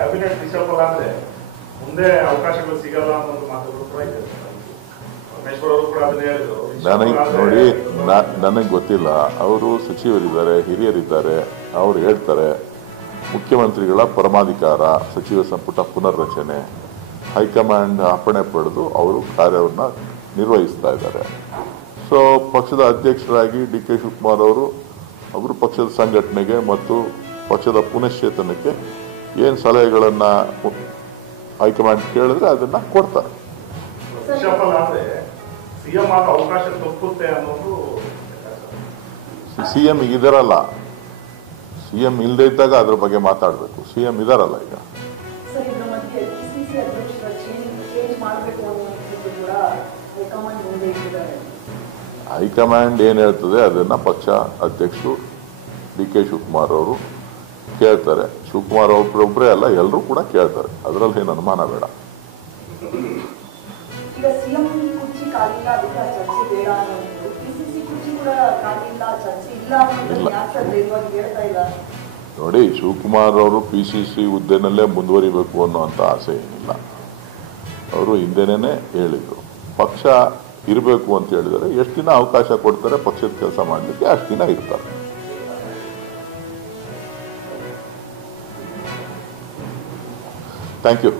Cabinet ನಿಶಾಫಲ ಅಂದ್ರೆ ಮುಂದೆ ಅವಕಾಶಗಳು ಸಿಗಲ್ಲ ಅನ್ನೋ ಮಾತುಗಳು ಕೂಡ ಇದೆ. ಪರಮೇಶ್ವರ್ ಅವರು ಕೂಡ ಅದನ್ನ ಹೇಳಿದ್ರು. ನೋಡಿ, ನನಗೆ ಗೊತ್ತಿಲ್ಲ. ಅವರು ಸಚಿವರಿದ್ದಾರೆ, ಹಿರಿಯರಿದ್ದಾರೆ, ಅವರು ಹೇಳ್ತಾರೆ ಮುಖ್ಯಮಂತ್ರಿಗಳ ಪರಮಾಧಿಕಾರ, ಸಚಿವ ಸಂಪುಟ ಪುನರ್ರಚನೆ, ಹೈಕಮಾಂಡ್ ಅಪ್ಪಣೆ ಪಡೆದು ಅವರು ಕಾರ್ಯವನ್ನು ನಿರ್ವಹಿಸ್ತಾ ಇದ್ದಾರೆ. ಸೊ ಪಕ್ಷದ ಅಧ್ಯಕ್ಷರಾಗಿ ಡಿ ಕೆ ಶಿವಕುಮಾರ್ ಅವರು ಪಕ್ಷದ ಸಂಘಟನೆಗೆ ಮತ್ತು ಪಕ್ಷದ ಪುನಶ್ಚೇತನಕ್ಕೆ ಏನು ಸಲಹೆಗಳನ್ನು ಹೈಕಮಾಂಡ್ ಕೇಳಿದ್ರೆ ಅದನ್ನ ಕೊಡ್ತಾರೆ. ಸಿಎಂ ಇದಾರಲ್ಲ, ಸಿಎಂ ಇಲ್ಲದೆ ಇದ್ದಾಗ ಅದ್ರ ಬಗ್ಗೆ ಮಾತಾಡಬೇಕು. ಸಿಎಂ ಇದಾರಲ್ಲ ಈಗ. ಹೈಕಮಾಂಡ್ ಏನ್ ಹೇಳ್ತದೆ ಅದನ್ನ ಪಕ್ಷ ಅಧ್ಯಕ್ಷರು ಡಿ ಕೆ ಶಿವಕುಮಾರ್ ಅವರು ಕೇಳ್ತಾರೆ. ಶಿವಕುಮಾರ್ ಒಬ್ಬರೊಬ್ಬರೇ ಅಲ್ಲ, ಎಲ್ಲರೂ ಕೂಡ ಕೇಳ್ತಾರೆ. ಅದರಲ್ಲಿ ಏನು ಅನುಮಾನ ಬೇಡ. ನೋಡಿ, ಶಿವಕುಮಾರ್ ಅವರು PCC ಹುದ್ದೆನಲ್ಲೇ ಮುಂದುವರಿಬೇಕು ಅನ್ನುವಂಥ ಆಸೆ ಏನಿಲ್ಲ. ಅವರು ಹಿಂದೆನೇ ಹೇಳಿದ್ರು ಪಕ್ಷ ಇರಬೇಕು ಅಂತ ಹೇಳಿದರೆ ಎಷ್ಟು ದಿನ ಅವಕಾಶ ಕೊಡ್ತಾರೆ ಪಕ್ಷದ ಕೆಲಸ ಮಾಡಲಿಕ್ಕೆ ಅಷ್ಟು ದಿನ ಇರ್ತಾರೆ. Thank you.